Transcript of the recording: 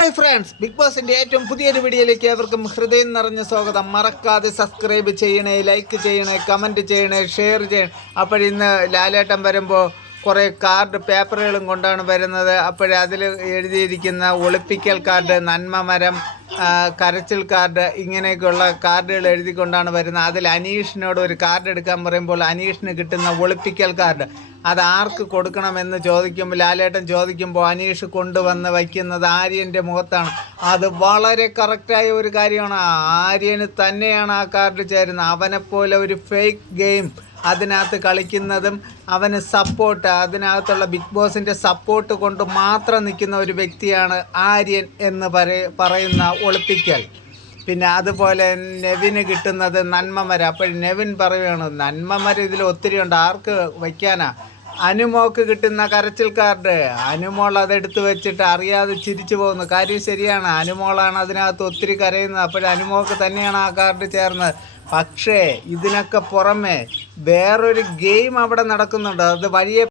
Hi friends, big ബോസിൻ്റെ ഏറ്റവും പുതിയൊരു വീഡിയോയിലേക്ക് ഏവർക്കും ഹൃദയം നിറഞ്ഞ സ്വാഗതം. മറക്കാതെ സബ്സ്ക്രൈബ് ചെയ്യണേ, ലൈക്ക് ചെയ്യണേ, കമൻറ്റ് ചെയ്യണേ, ഷെയർ ചെയ്യണേ. അപ്പോഴിന്ന് ലാലേട്ടൻ വരുമ്പോൾ കുറേ പേപ്പറുകളും കൊണ്ടാണ് വരുന്നത്. അതിൽ എഴുതിയിരിക്കുന്ന ഒളിപ്പിക്കൽ കാർഡ്, നന്മ മരം, കരച്ചിൽ കാർഡ്, ഇങ്ങനെയൊക്കെയുള്ള കാർഡുകൾ എഴുതിക്കൊണ്ടാണ് വരുന്നത്. അതിൽ അനീഷിനോട് ഒരു കാർഡ് എടുക്കാൻ പറയുമ്പോൾ അനീഷിന് കിട്ടുന്ന ഒളിപ്പിക്കൽ കാർഡ് അത് ആർക്ക് കൊടുക്കണമെന്ന് ലാലേട്ടൻ ചോദിക്കുമ്പോൾ അനീഷ് കൊണ്ടുവന്ന് വയ്ക്കുന്നത് ആര്യൻ്റെ മുഖത്താണ്. അത് വളരെ കറക്റ്റായ ഒരു കാര്യമാണ്. ആര്യന് തന്നെയാണ് ആ കാർഡ് ചേരുന്നത്. അവനെപ്പോലെ ഒരു ഫേക്ക് ഗെയിം അതിനകത്ത് കളിക്കുന്നതും അവന് അതിനകത്തുള്ള ബിഗ് ബോസിൻ്റെ സപ്പോർട്ട് കൊണ്ട് മാത്രം നിൽക്കുന്ന ഒരു വ്യക്തിയാണ് ആര്യൻ എന്ന് പറയുന്ന ഒളിപ്പിക്കൽ. പിന്നെ അതുപോലെ നെവിന് കിട്ടുന്നത് നന്മമരം. അപ്പോൾ നെവിൻ പറയുകയാണ്, നന്മമരം ഇതിൽ ഒത്തിരി ഉണ്ട്, ആർക്ക് വയ്ക്കാനാ? അനുമോക്ക് കിട്ടുന്ന കരച്ചിൽ കാർഡ്. അനുമോൾ അതെടുത്ത് വെച്ചിട്ട് അറിയാതെ ചിരിച്ചു പോകുന്നു. കാര്യം ശരിയാണ്, അനുമോളാണ് അതിനകത്ത് ഒത്തിരി കരയുന്നത്. അനുമോക്ക് തന്നെയാണ് ആ കാർഡ് ചേർന്നത്. പക്ഷേ ഇതിനൊക്കെ പുറമെ വേറൊരു ഗെയിം അവിടെ നടക്കുന്നുണ്ട്. അത് വഴിയെ